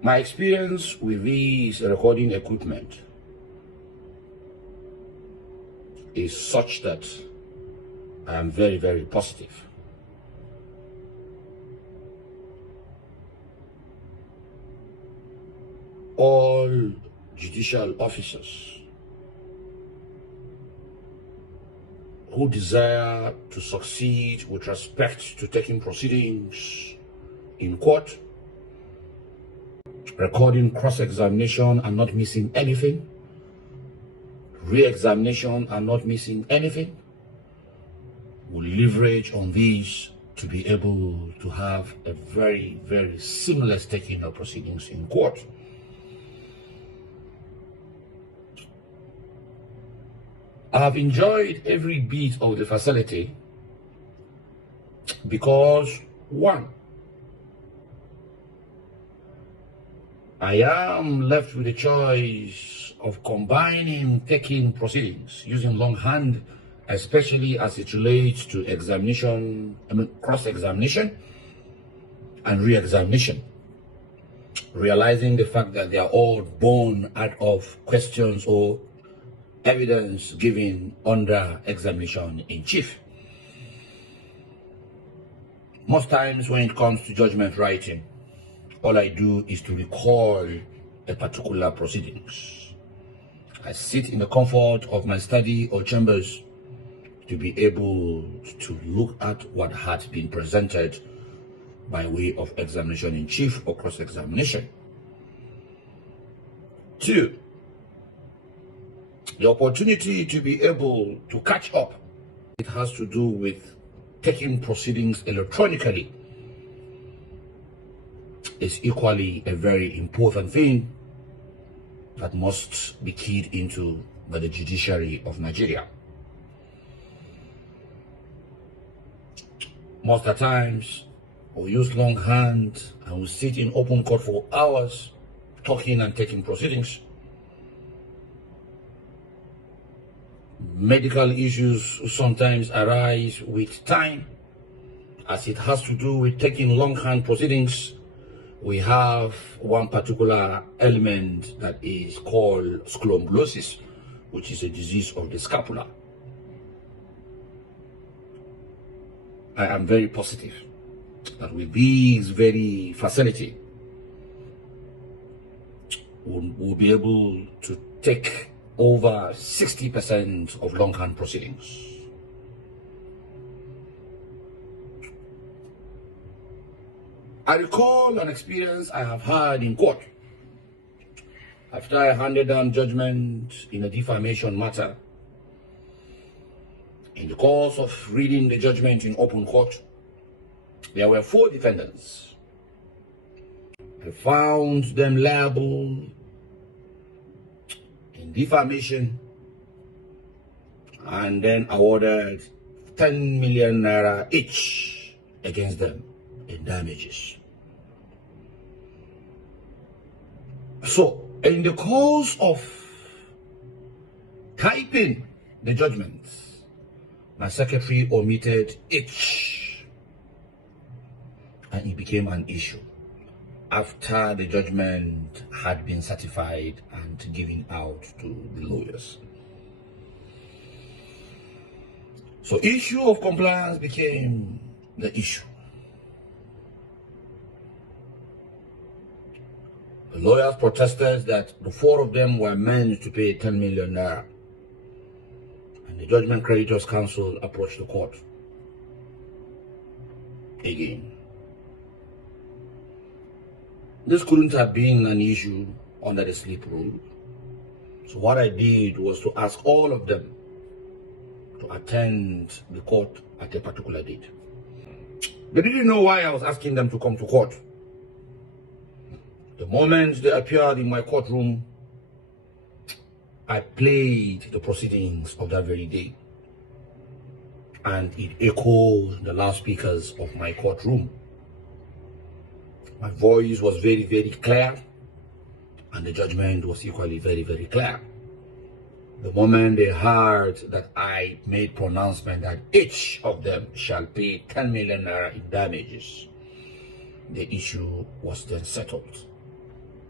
My experience with these recording equipment is such that I am very, very positive. All judicial officers who desire to succeed with respect to taking proceedings in court, recording cross-examination and not missing anything, re-examination and not missing anything, will leverage on these to be able to have a very, very seamless taking of proceedings in court. I have enjoyed every bit of the facility because, one, I am left with the choice of combining taking proceedings using longhand, especially as it relates to examination, cross-examination and re-examination, realizing the fact that they are all born out of questions or evidence given under examination in chief. Most times when it comes to judgment writing, all I do is to recall a particular proceedings. I sit in the comfort of my study or chambers to be able to look at what had been presented by way of examination in chief or cross-examination. Two, the opportunity to be able to catch up. It has to do with taking proceedings electronically. Is equally a very important thing that must be keyed into by the judiciary of Nigeria. Most of the times, we use longhand and we sit in open court for hours, talking and taking proceedings. Medical issues sometimes arise with time, as it has to do with taking longhand proceedings. We have one particular element that is called scoliosis, which is a disease of the scapula. I am very positive that with these very facility, we'll be able to take over 60% of longhand proceedings. I recall an experience I have had in court after I handed down judgment in a defamation matter. In the course of reading the judgment in open court, there were 4 defendants. I found them liable in defamation and then awarded 10 million naira each against them in damages. So, in the course of typing the judgment, my secretary omitted each, and it became an issue after the judgment had been certified and given out to the lawyers. So, issue of compliance became the issue. The lawyers protested that the 4 of them were meant to pay 10 million naira. And the Judgment Creditors Council approached the court again. This couldn't have been an issue under the sleep rule. So what I did was to ask all of them to attend the court at a particular date. They didn't know why I was asking them to come to court. The moment they appeared in my courtroom, I played the proceedings of that very day, and it echoed the loudspeakers of my courtroom. My voice was very, very clear, and the judgment was equally very, very clear. The moment they heard that I made pronouncement that each of them shall pay 10 million naira in damages, the issue was then settled.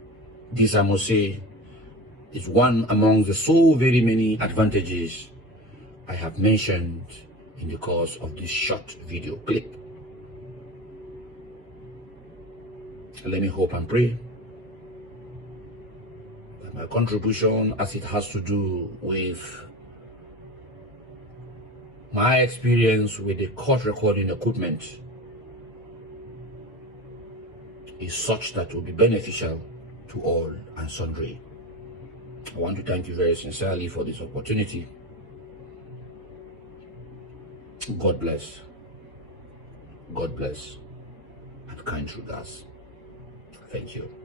This, I must say, is one among the so very many advantages I have mentioned in the course of this short video clip. Let me hope and pray that my contribution, as it has to do with my experience with the court recording equipment, is such that will be beneficial to all and sundry. I want to thank you very sincerely for this opportunity. God bless. God bless. And kind regards. Thank you.